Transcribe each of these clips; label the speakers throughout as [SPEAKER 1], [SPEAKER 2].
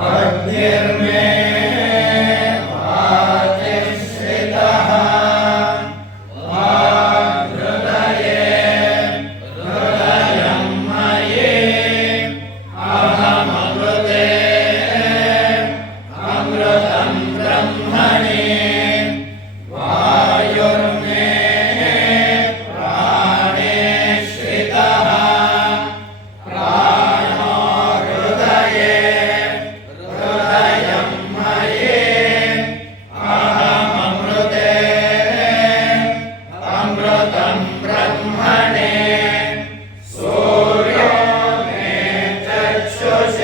[SPEAKER 1] Amen.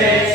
[SPEAKER 1] Amen.